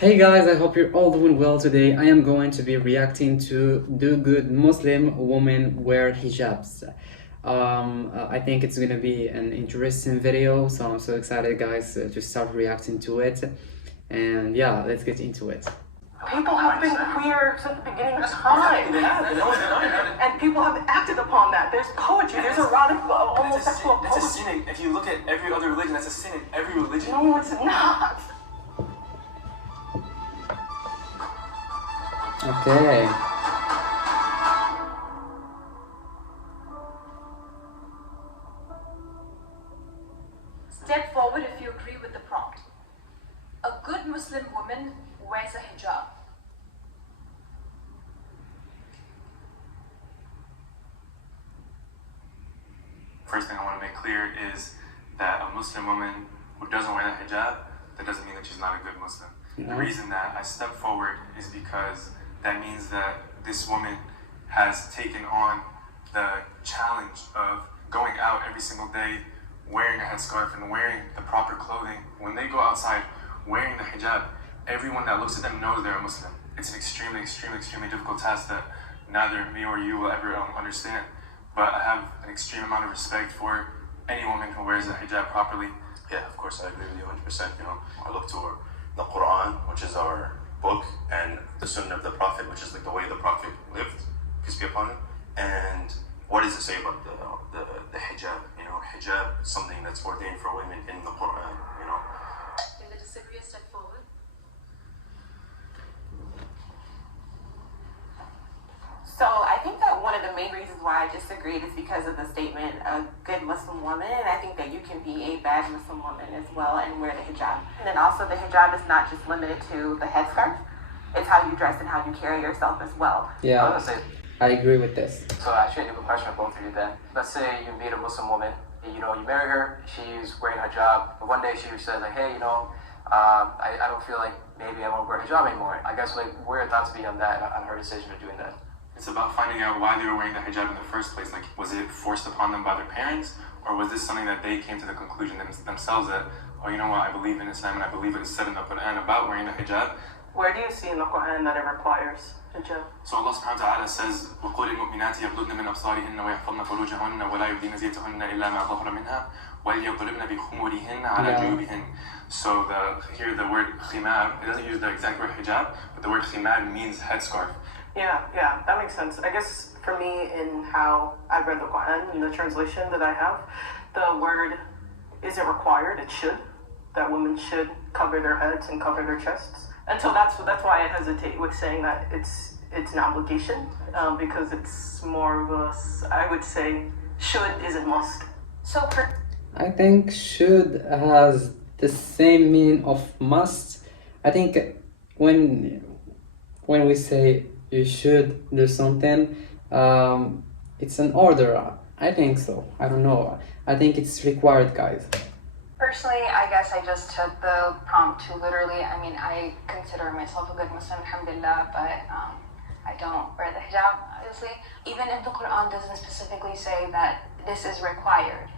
Hey guys, I hope you're all doing well today. I am going to be reacting to Do Good Muslim Women Wear Hijabs. I think it's gonna be an interesting video, so I'm so excited, guys, to start reacting to it. And yeah, let's get into it. People have been queer since the beginning of time. And people have acted upon that. There's poetry, there's erotic, homosexual poetry. That's a sin. If you look at every other religion, that's a sin in every religion. No, it's not. Okay. Step forward if you agree with the prompt. A good Muslim woman wears a hijab. First thing I want to make clear is that a Muslim woman who doesn't wear the hijab, that doesn't mean that she's not a good Muslim. The reason that I step forward is because that means that this woman has taken on the challenge of going out every single day, wearing a headscarf and wearing the proper clothing. When they go outside wearing the hijab, everyone that looks at them knows they're a Muslim. It's an extremely difficult task that neither me or you will ever understand. But I have an extreme amount of respect for any woman who wears a hijab properly. Yeah, of course, I agree with you 100%. I look to the Quran, which is our book, and the Sunnah of the Prophet, which is like the way the Prophet lived, peace be upon him. And what does it say about the hijab? Hijab is something that's ordained for women in the Quran. Can they disagree a step forward? So I think that one of the main reasons why I disagreed is because of the statement, a good Muslim woman, and I think that you can be a bad Muslim woman as well and wear the hijab. And then also the hijab is not just limited to the headscarf, it's how you dress and how you carry yourself as well. Yeah, I agree with this. So actually, I have a question for both of you then. Let's say you meet a Muslim woman, you marry her, she's wearing hijab, but one day she says like, hey, I don't feel like maybe I won't wear hijab anymore. I guess what are your thoughts be on that, on her decision of doing that? It's about finding out why they were wearing the hijab in the first place. Like, was it forced upon them by their parents? Or was this something that they came to the conclusion themselves that, oh, you know what, I believe in Islam and I believe it is said in the Quran about wearing the hijab. Where do you see in the Quran that it requires hijab? So Allah subhanahu wa ta'ala says, وَقُولِ الْمُؤْمِنَاتِ يَغْضُضْنَ مِنْ أَبْصَارِهِنَّ وَيَحْفَظْنَ فُرُوجَهُنَّ وَلَا يُبْدِينَ زِينَتَهُنَّ إِلَّا مَا ظَهَرَ مِنْهَا وَلْيَضْرِبْنَ بِخُمُرِهِنَّ عَلَى جُيُوبِهِنَّ. So here the word khimar, it doesn't use the exact word hijab, but the word khimar means headscarf. Yeah, that makes sense. I guess for me, in how I've read the Quran, in the translation that I have, the word isn't required, it should. That women should cover their heads and cover their chests. And so that's why I hesitate with saying that it's an obligation, because it's more of a, I would say, should isn't must. So I think should has the same meaning of must. I think when we say you should do something, it's an order. I think so. I don't know. I think it's required, guys. Personally, I guess I just took the prompt too literally. I mean, I consider myself a good Muslim, alhamdulillah, but I don't wear the hijab, obviously. Even if the Quran doesn't specifically say that this is required,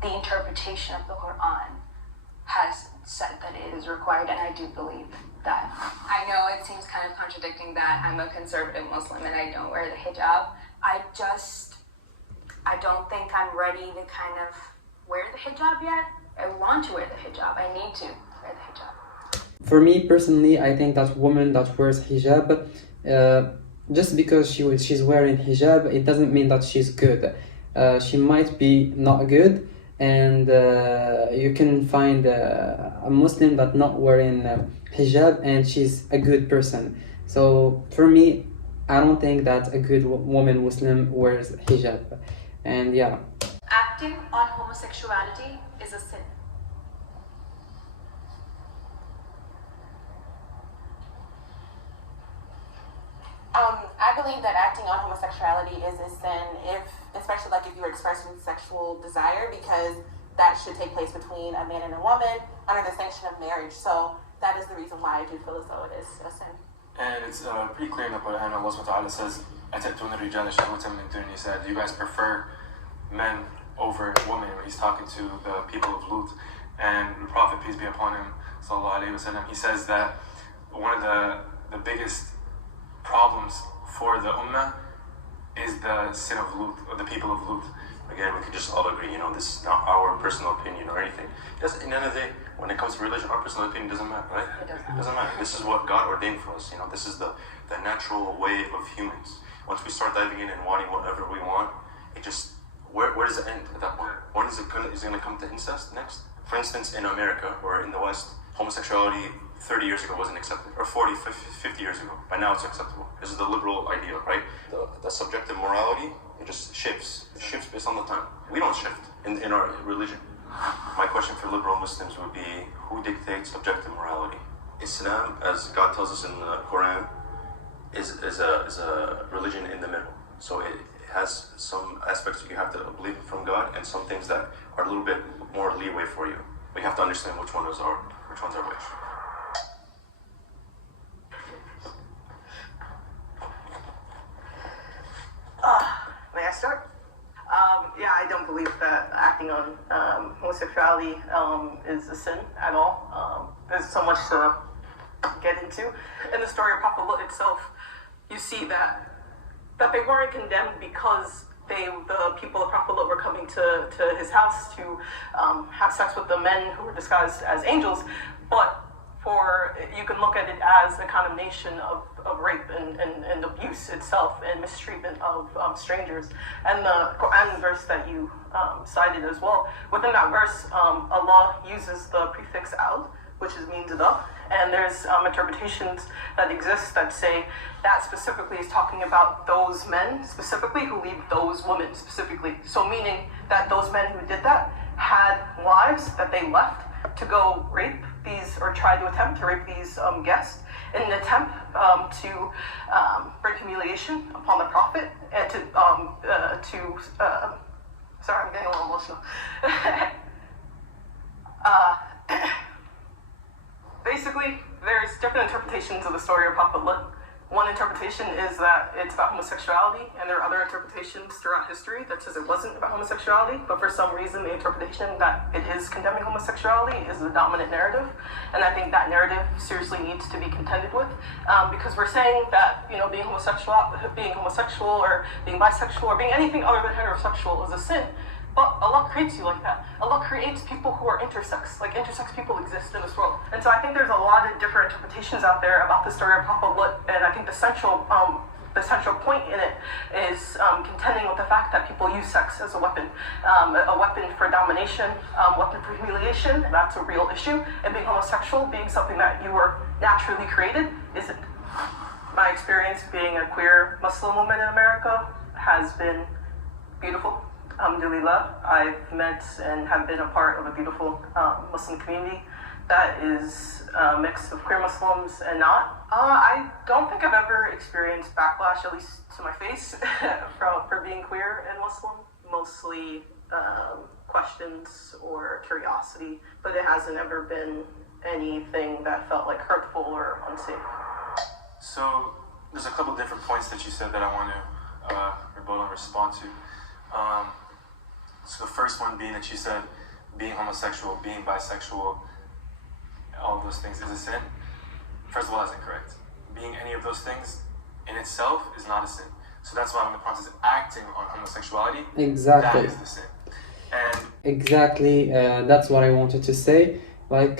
the interpretation of the Quran has said that it is required, and I do believe that. I know it seems kind of contradicting that I'm a conservative Muslim and I don't wear the hijab. I don't think I'm ready to kind of wear the hijab yet. I want to wear the hijab. I need to wear the hijab. For me personally, I think that woman that wears hijab, just because she's wearing hijab, it doesn't mean that she's good. She might be not good, and you can find a Muslim that not wearing hijab and she's a good person. So for me, I don't think that a good woman Muslim wears hijab. And yeah. acting on homosexuality is a sin. I believe that acting on homosexuality is a sin, especially if you're expressing sexual desire, because that should take place between a man and a woman under the sanction of marriage. So that is the reason why I do feel as though it is a sin. And it's pretty clear in the Quran. Allah subhanahu wa ta'ala says, أَتَأْتُونَ الرِّجَالَ شَهْوَةً مِنْ دُونِ النِّسَاءِ. Do you guys prefer men over women? When he's talking to the people of Lut. And the Prophet, peace be upon him, sallallahu alayhi wa sallam, he says that one of the biggest problems for the ummah is the sin of Lut, or the people of Lut. Again, we could just all agree, this is not our personal opinion or anything. Just in the end of the day, when it comes to religion, our personal opinion doesn't matter, right? It doesn't matter. This is what God ordained for us. This is the natural way of humans. Once we start diving in and wanting whatever we want, it just, where does it end at that point? When is it going to come to incest next? For instance, in America or in the West, homosexuality 30 years ago wasn't accepted, or 40, 50 years ago. By now it's acceptable. This is the liberal ideal, right? The subjective morality, it just shifts. It shifts based on the time. We don't shift in our religion. My question for liberal Muslims would be, who dictates objective morality? Islam, as God tells us in the Quran, is a religion in the middle. So it has some aspects you have to believe from God, and some things that are a little bit more leeway for you. We have to understand which ones are which. May I start? Yeah, I don't believe that acting on homosexuality is a sin at all. There's so much to get into. In the story of Prophet Lut itself, you see that they weren't condemned because the people of Prophet Lut were coming to his house to have sex with the men who were disguised as angels, but you can look at it as a condemnation of rape and abuse itself and mistreatment of strangers. And the Quran verse that you cited as well, within that verse, Allah uses the prefix al, which means the, and there's interpretations that exist that say that specifically is talking about those men specifically who leave those women specifically. So meaning that those men who did that had wives that they left to go rape these, or try to attempt to rape these guests in an attempt to bring humiliation upon the Prophet and sorry, I'm getting a little emotional. Basically, there's different interpretations of the story of Prophet Lut. One interpretation is that it's about homosexuality, and there are other interpretations throughout history that says it wasn't about homosexuality, but for some reason the interpretation that it is condemning homosexuality is the dominant narrative, and I think that narrative seriously needs to be contended with, because we're saying that being homosexual or being bisexual or being anything other than heterosexual is a sin. But Allah creates you like that. Allah creates people who are intersex. Like intersex people exist in this world. And so I think there's a lot of different interpretations out there about the story of Prophet Lut. And I think the central point in it is contending with the fact that people use sex as a weapon for domination, weapon for humiliation. That's a real issue. And being homosexual, being something that you were naturally created, isn't. My experience being a queer Muslim woman in America has been beautiful. Alhamdulillah, I've met and have been a part of a beautiful Muslim community that is a mix of queer Muslims and not. I don't think I've ever experienced backlash, at least to my face, for being queer and Muslim. Mostly questions or curiosity, but it hasn't ever been anything that felt like hurtful or unsafe. So there's a couple different points that you said that I want to rebuttal and respond to. So the first one being that you said being homosexual, being bisexual, all of those things is a sin. First of all, that's incorrect. Being any of those things in itself is not a sin. So that's why when the Prophet is acting on homosexuality, exactly, that is the sin. And exactly, that's what I wanted to say. Like,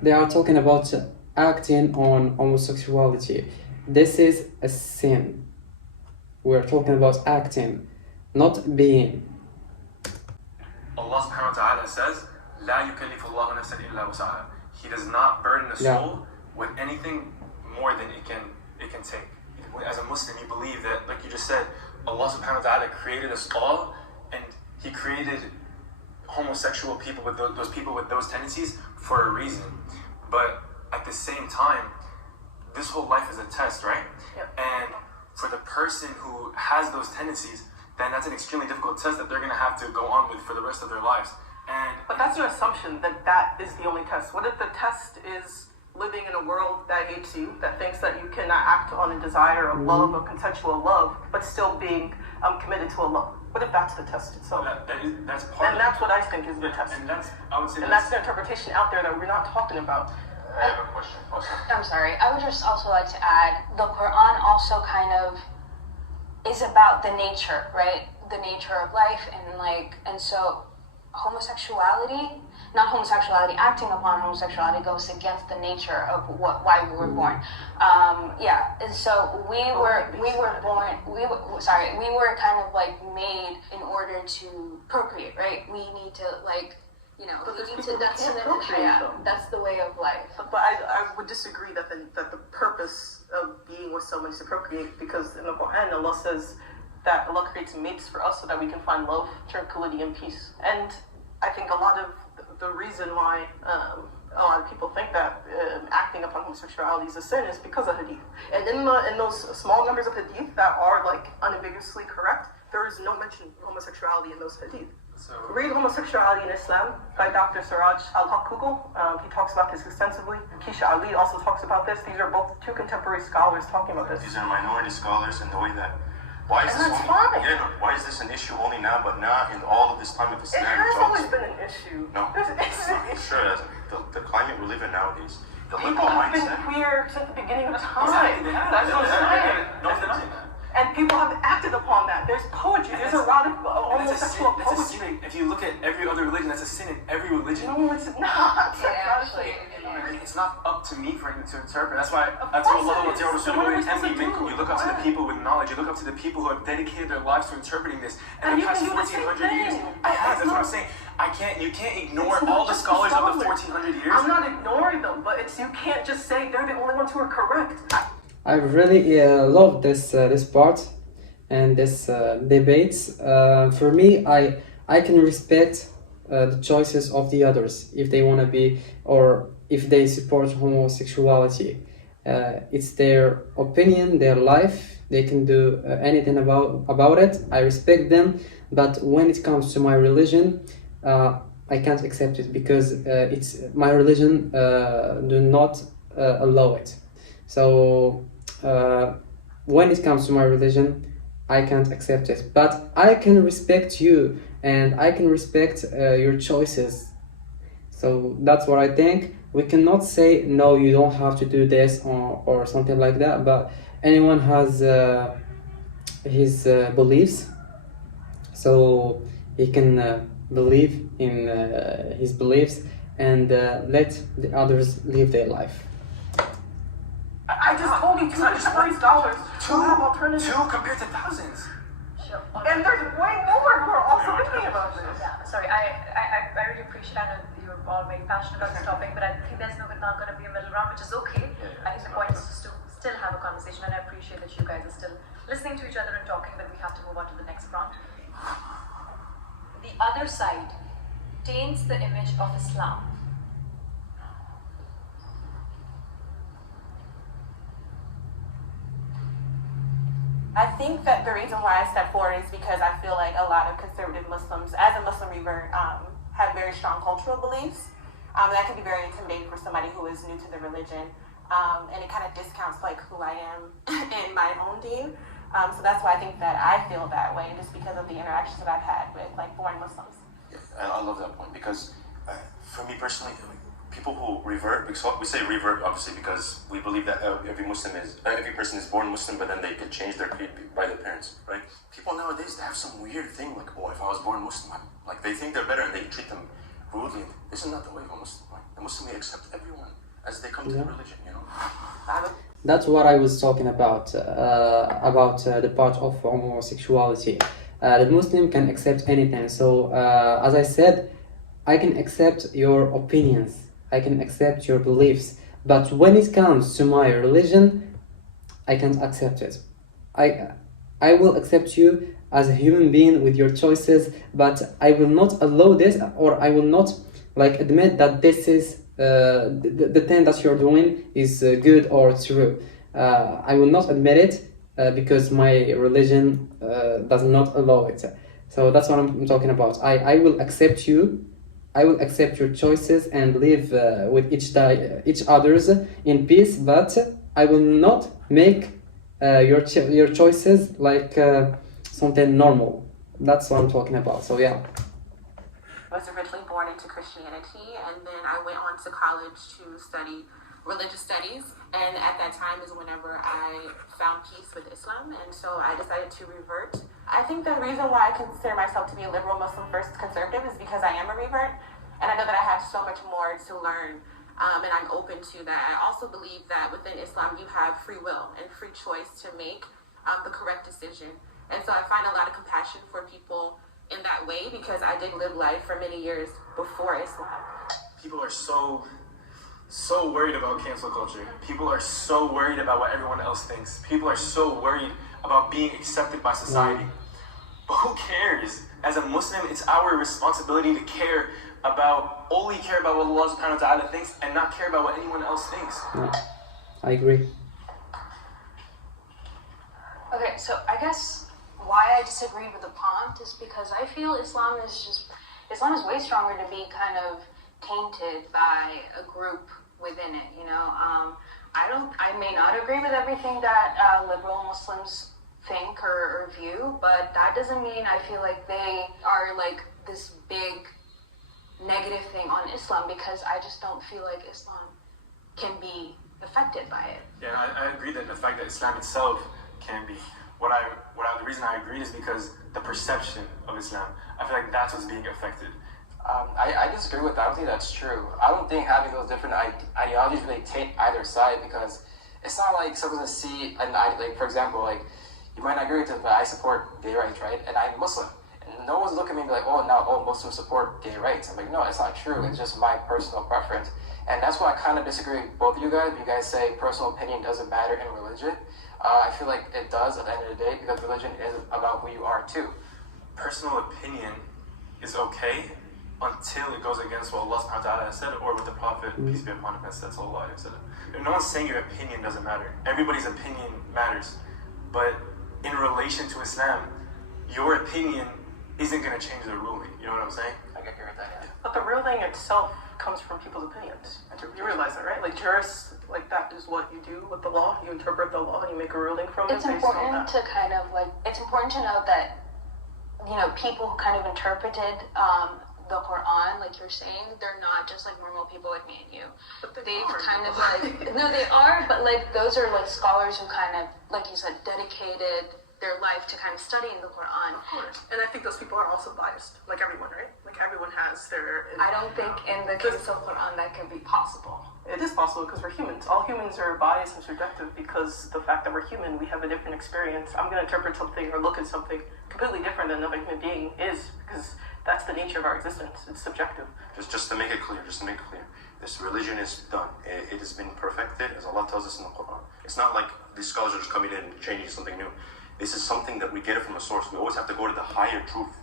they are talking about acting on homosexuality. This is a sin. We're talking about acting, not being. Allah subhanahu wa ta'ala says, لا يكلف الله نفسا إلا وسعها. He does not burden a soul with anything more than it can take. As a Muslim, you believe that, like you just said, Allah subhanahu wa ta'ala created us all, and He created homosexual people with those people with those tendencies for a reason. But at the same time, this whole life is a test, right? Yep. And for the person who has those tendencies, then that's an extremely difficult test that they're going to have to go on with for the rest of their lives. But that's an assumption that is the only test. What if the test is living in a world that hates you, that thinks that you cannot act on a desire of love, of consensual love, but still being committed to a love? What if that's the test itself? That's part. And that's what I think is the test. And that's, I would say, and that's the interpretation out there that we're not talking about. I have a question. I'm sorry. I would just also like to add the Quran also kind of is about the nature, right? The nature of life and so homosexuality, not homosexuality, acting upon homosexuality goes against the nature of why we were born. And so we were born. We were kind of like made in order to procreate, right? We need to But there's we need people to. who can't procreate, though. That's the way of life. But I would disagree that the purpose of being with someone is to procreate, because in the Quran Allah says that Allah creates mates for us so that we can find love, tranquility, and peace. And I think a lot of the reason why a lot of people think that acting upon homosexuality is a sin is because of hadith. And in those small numbers of hadith that are like unambiguously correct, there is no mention of homosexuality in those hadith. Read Homosexuality in Islam by Dr. Siraj Al-Haq. He talks about this extensively. Keisha Ali also talks about this. These are both two contemporary scholars talking about this. These are minority scholars in the way that. Why is And this that's fine. why is this an issue only now, but not in all of this time of It Islam? has always been an issue. No, It's an issue. sure it hasn't. The climate we live in nowadays, the People liberal have been mindset. queer since the beginning of time. Exactly, That's what I'm saying. No one's denying that. And people have acted upon that. There's poetry. There's erotic And it's a sin. homosexual It's a poetry. sin. If you look at every other religion, that's a sin in every religion. No, it's not. Actually, It's not up to me for him to interpret. That's why Of that's what course Allah it is. will So what are we supposed to do? You look up to the people with knowledge. You look up to the people who have dedicated their lives to interpreting this. And And the you past can do the same 1400 years, thing. I have. It's That's what I'm not- saying. You can't ignore It's not all the just scholars of the scholars. 1400 years. I'm not ignoring them, but you can't just say they're the only ones who are correct. I really love this part and this debates. For me, I can respect the choices of the others if they want to be or if they support homosexuality. It's their opinion, their life. They can do anything about it. I respect them, but when it comes to my religion, I can't accept it because it's my religion do not allow it. So when it comes to my religion, I can't accept it. But I can respect you and I can respect your choices. So that's what I think. We cannot say no, you don't have to do this or something like that. But anyone has his beliefs, so he can believe in his beliefs and let the others live their life. I just told you two contemporary scholars who have alternatives. Two compared to thousands. And there's way more who are also thinking about this. Yeah, sorry, I really appreciate, I know you're all very passionate about this topic, but I think there's not going to be a middle ground, which is okay. I think the point is just to still have a conversation, and I appreciate that you guys are still listening to each other and talking, but we have to move on to the next prompt. The other side taints the image of Islam. I think that the reason why I step forward is because I feel like a lot of conservative Muslims, as a Muslim revert, have very strong cultural beliefs. That can be very intimidating for somebody who is new to the religion. And it kind of discounts like who I am in my own deen. So that's why I think that I feel that way, just because of the interactions that I've had with like foreign Muslims. Yeah, I love that point because for me personally, people who revert, because we say revert obviously because we believe that every person is born Muslim, but then they could change their creed by their parents, right? People nowadays, they have some weird thing like, oh, if I was born Muslim, like they think they're better and they treat them rudely. This is not the way of a Muslim. Right? The Muslim, we accept everyone as they come to the religion, you know? That's what I was talking about the part of homosexuality. The Muslim can accept anything. So as I said, I can accept your opinions. I can accept your beliefs. But when it comes to my religion, I can't accept it. I will accept you as a human being with your choices, but I will not allow this, or I will not admit that this is the thing that you're doing is good or true. I will not admit it because my religion does not allow it. So that's what I'm talking about. I will accept you. I will accept your choices and live with each others in peace. But I will not make your choices like something normal. That's what I'm talking about. So yeah. I was originally born into Christianity, and then I went on to college to study religious studies, and at that time is whenever I found peace with Islam, and so I decided to revert. I think the reason why I consider myself to be a liberal Muslim first conservative is because I am a revert, and I know that I have so much more to learn, and I'm open to that. I also believe that within Islam you have free will and free choice to make the correct decision, and so I find a lot of compassion for people in that way because I did live life for many years before Islam. People are so worried about cancel culture. People are so worried about what everyone else thinks. People are so worried about being accepted by society. But who cares? As a Muslim, it's our responsibility to only care about what Allah subhanahu wa ta'ala thinks and not care about what anyone else thinks. Yeah, I agree. Okay, so I guess why I disagree with the prompt is because I feel Islam is way stronger to be kind of tainted by a group within it, you know. I may not agree with everything that liberal Muslims think or view, but that doesn't mean I feel like they are like this big negative thing on Islam, because I just don't feel like Islam can be affected by it. Yeah, I agree that the fact that Islam itself can be. The reason I agreed is because the perception of Islam, I feel like that's what's being affected. I disagree with that. I don't think that's true. I don't think having those different ideologies really taint either side, because it's not like someone's gonna see like, for example, like, you might not agree with it, but I support gay rights, right? And I'm Muslim. And no one's looking at me and be like, oh, now all Muslims support gay rights. I'm like, no, it's not true. It's just my personal preference. And that's why I kind of disagree with both of you guys. You guys say personal opinion doesn't matter in religion. I feel like it does at the end of the day, because religion is about who you are too. Personal opinion is okay until it goes against what Allah subhanahu wa ta'ala has said, or what the Prophet, peace be upon him, has said, sallallahu alayhi wa sallam. If no one's saying your opinion doesn't matter. Everybody's opinion matters. But in relation to Islam, your opinion isn't going to change the ruling. You know what I'm saying? I agree with that, yeah. But the ruling itself comes from people's opinions. You realize that, right? Like jurists, like that is what you do with the law. You interpret the law and you make a ruling from it It's based on important that. to kind of like, it's important to know that, you know, people who kind of interpreted the Quran, like you're saying, they're not just like normal people like me and you. But They've are. kind of like, no, they are, but like those are like scholars who kind of, like you said, dedicated their life to kind of studying the Quran. Of course. And I think those people are also biased, like everyone, right? Like everyone has their... I don't think in the case of Quran that can be possible. It is possible because we're humans. All humans are biased and subjective because the fact that we're human, we have a different experience. I'm going to interpret something or look at something completely different than another human being is, because that's the nature of our existence. It's subjective. Just to make it clear, this religion is done. It has been perfected, as Allah tells us in the Quran. It's not like these scholars are just coming in and changing something new. This is something that we get it from a source. We always have to go to the higher truth.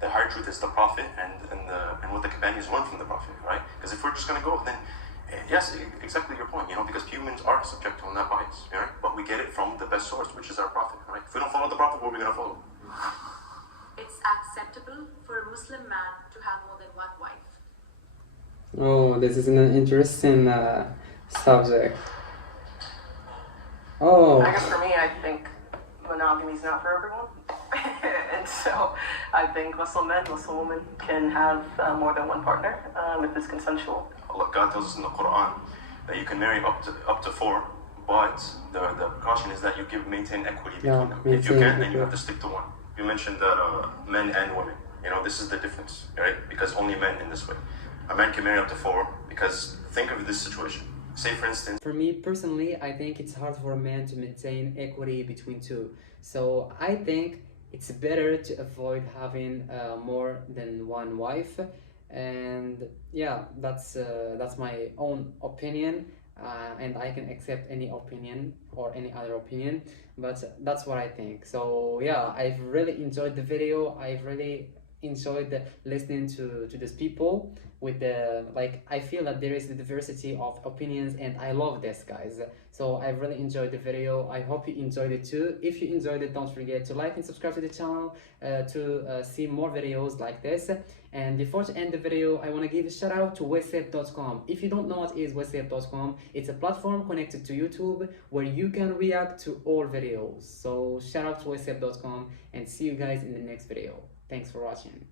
The higher truth is the Prophet and what the companions learned from the Prophet, right? Because if we're just going to go, then yes, exactly your point, you know, because humans are subject to that bias, right? But we get it from the best source, which is our Prophet, right? If we don't follow the Prophet, what are we going to follow? It's acceptable for a Muslim man to have more than one wife. Oh, this is an interesting subject. Oh. I guess for me, I think monogamy is not for everyone. And so I think Muslim men, Muslim women can have more than one partner if it's consensual. Allah, God tells us in the Quran that you can marry up to 4, but the precaution is that you maintain equity between them. If you can't, then you have to stick to one. You mentioned that men and women, you know, this is the difference, right? Because only men in this way. A man can marry up to 4, because think of this situation. Say, for instance, For me personally, I think it's hard for a man to maintain equity between two. So I think it's better to avoid having more than one wife. And yeah, that's my own opinion. And I can accept any opinion or any other opinion, but that's what I think. So yeah, I've really enjoyed the video. I've really enjoyed listening to these people with the, like, I feel that there is the diversity of opinions, and I love this, guys. So I really enjoyed the video. I hope you enjoyed it too. If you enjoyed it, don't forget to like and subscribe to the channel to see more videos like this. And before to end the video, I want to give a shout out to whatsapp.com. If you don't know what is whatsapp.com, it's a platform connected to YouTube where you can react to all videos. So shout out to whatsapp.com, and see you guys in the next video. Thanks for watching.